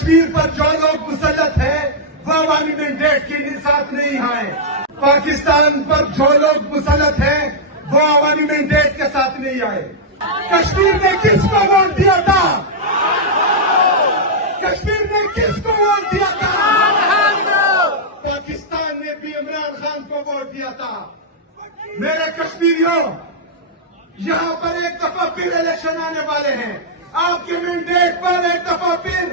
کشمیر پر جو لوگ مسلط ہیں وہ عوامی مینڈیٹ کے ساتھ نہیں آئے. پاکستان پر جو لوگ مسلط ہیں وہ عوامی مینڈیٹ کے ساتھ نہیں آئے. کشمیر نے کس کو ووٹ دیا تھا؟ کشمیر نے کس کو ووٹ دیا تھا؟ پاکستان نے بھی عمران خان کو ووٹ دیا تھا. میرے کشمیریوں، یہاں پر ایک دفعہ پھر الیکشن آنے والے ہیں. آپ کے مینڈیٹ پر ایک دفعہ پھر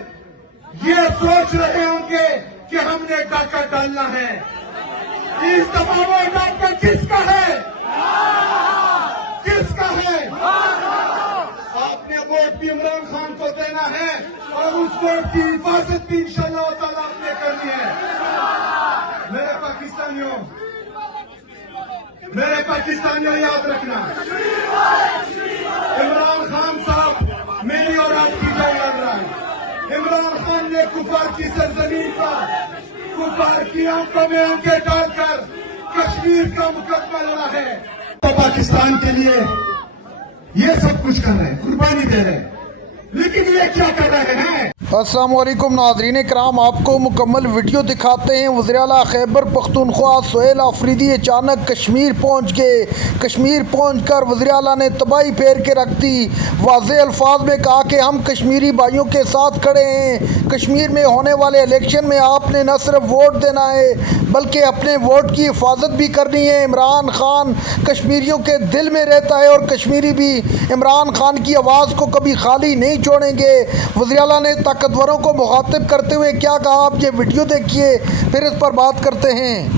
یہ سوچ رہے ہوں گے کہ ہم نے ڈاکہ ڈالنا ہے. اس دفعہ وہ ڈاکہ کس کا ہے؟ کس کا ہے؟ آپ نے ووٹ بھی عمران خان کو دینا ہے اور اس ووٹ کی حفاظت بھی انشاءاللہ تعالیٰ آپ نے کرنی ہے. میرے پاکستانیوں یاد رکھنا، عمران خان صاحب میری اور آپ کی جنگ لڑ رہا ہے. عمران خان نے کفار کی سرزمین پر کفار کی آنکھوں میں آنکھیں ڈال کر کشمیر کا مقدمہ لڑا ہے. تو پاکستان کے لیے یہ سب کچھ کر رہے ہیں، قربانی دے رہے ہیں، لیکن یہ کیا کر رہے ہیں؟ السلام علیکم ناظرین کرام، آپ کو مکمل ویڈیو دکھاتے ہیں. وزیر اعلیٰ خیبر پختونخوا سہیل آفریدی اچانک کشمیر پہنچ گئے. کشمیر پہنچ کر وزیر اعلیٰ نے تباہی پھیر کے رکھ دی. واضح الفاظ میں کہا کہ ہم کشمیری بھائیوں کے ساتھ کھڑے ہیں. کشمیر میں ہونے والے الیکشن میں آپ نے نہ صرف ووٹ دینا ہے بلکہ اپنے ووٹ کی حفاظت بھی کرنی ہے. عمران خان کشمیریوں کے دل میں رہتا ہے اور کشمیری بھی عمران خان کی آواز کو کبھی خالی نہیں چھوڑیں گے. وزیر اعلیٰ نے طاقتوروں کو مخاطب کرتے ہوئے کیا کہا، آپ یہ ویڈیو دیکھیے پھر اس پر بات کرتے ہیں.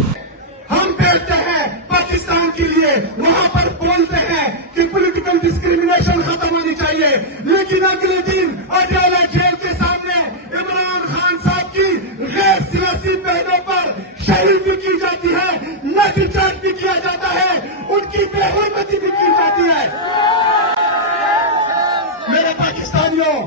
ہم بیٹھتے ہیں پاکستان کے لیے، وہاں پر بولتے ہیں کہ پولیٹیکل ڈسکریمنیشن ختم ہونی چاہیے، لیکن اگلے دن اڈیالہ جیل کے سامنے عمران خان صاحب کی غیر سیاسی بہنوں پر شہید بھی کی جاتی ہے، لاٹھی چارج بھی کیا جاتا ہے، ان کی بے حرمتی بھی کی جاتی ہے. میرے پاکستانیوں،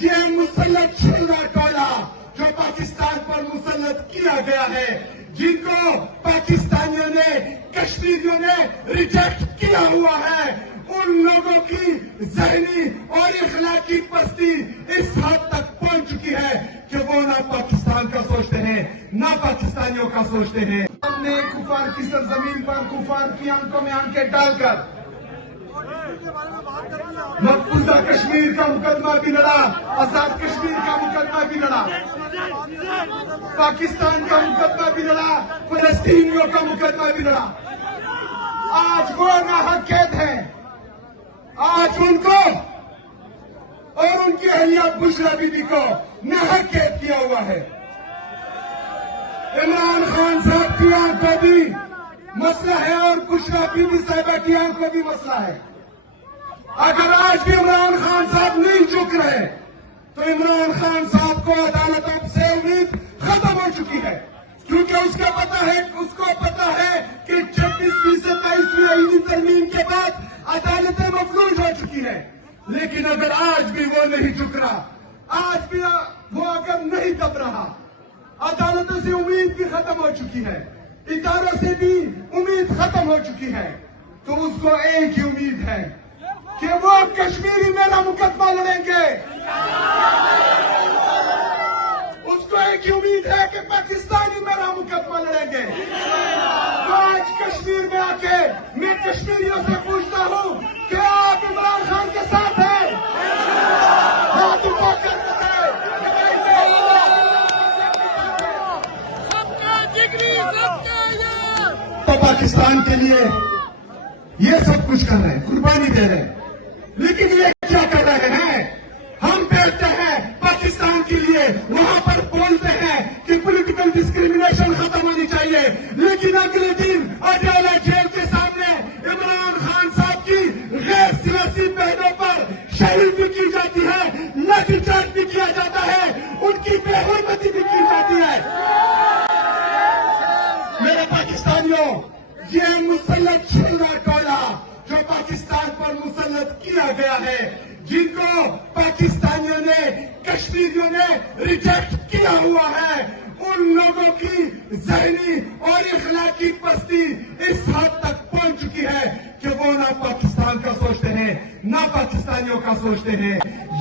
یہ مسلط چھلنا ٹولا جو پاکستان پر مسلط کیا گیا ہے، جن کو پاکستانیوں نے کشمیریوں نے ریجیکٹ کیا ہوا ہے، ان لوگوں کی ذہنی اور اخلاقی پستی اس حد تک پہنچ چکی ہے کہ وہ نہ پاکستان کا سوچتے ہیں نہ پاکستانیوں کا سوچتے ہیں. ہم نے کفار کی سرزمین پر کفار کی آنکھوں میں آنکھیں ڈال کر مقبوضہ کشمیر کا مقدمہ بھی لڑا، آزاد کشمیر کا مقدمہ بھی لڑا، پاکستان کا مقدمہ بھی لڑا، فلسطینیوں کا مقدمہ بھی لڑا. آج وہ ناحق قید ہیں، آج ان کو اور ان کی اہلیہ بشرا بی بی کو ناحق قید کیا ہوا ہے. عمران خان صاحب کی آنکھ کو بھی مسئلہ ہے اور بشرا بی بی صاحبہ کی آنکھ کو بھی مسئلہ ہے. اگر آج بھی عمران خان صاحب نہیں جھک رہے تو عمران خان صاحب کو عدالت سے امید ختم ہو چکی ہے، کیونکہ اس کو پتا ہے کہ 36ویں سے 23ویں آئینی ترمیم کے بعد عدالتیں مفلوج ہو چکی ہے. لیکن اگر آج بھی وہ نہیں جھک رہا، آج بھی وہ اگر نہیں دب رہا، عدالتوں سے امید بھی ختم ہو چکی ہے، اداروں سے بھی امید ختم ہو چکی ہے، تو اس کو ایک ہی امید ہے کہ وہ کشمیری میرا مقدمہ لڑیں گے. اس کو ایک ہی امید ہے کہ پاکستانی میرا مقدمہ لڑیں گے. تو آج کشمیر میں آ کے میں کشمیریوں سے پوچھتا ہوں کہ آپ عمران خان کے ساتھ ہیں؟ ہاتھ اٹھا کر تو پاکستان کے لیے یہ سب کچھ کر رہے ہیں، قربانی دے رہے ہیں، لیکن یہ کیا کر رہے ہیں؟ ہم بیٹھتے ہیں پاکستان کے لیے، وہاں پر بولتے ہیں کہ پولیٹیکل ڈسکریمنیشن ختم ہونی چاہیے، لیکن اگلے دن اڈیالہ جیل کے سامنے عمران خان صاحب کی غیر سیاسی بہنوں پر شہید بھی کی جاتی ہے، لاٹھی چارج بھی کیا جاتا ہے، ان کی بے حرمتی بھی کی جاتی ہے. میرے پاکستانیوں، یہ مسلط چھلنا ٹولا جو پاکستان پر مسلط کیا گیا ہے، جن کو پاکستانیوں نے کشمیریوں نے ریجیکٹ کیا ہوا ہے، ان لوگوں کی ذہنی اور اخلاقی پستی اس حد تک پہنچ چکی ہے کہ وہ نہ پاکستان کا سوچتے ہیں نہ پاکستانیوں کا سوچتے ہیں.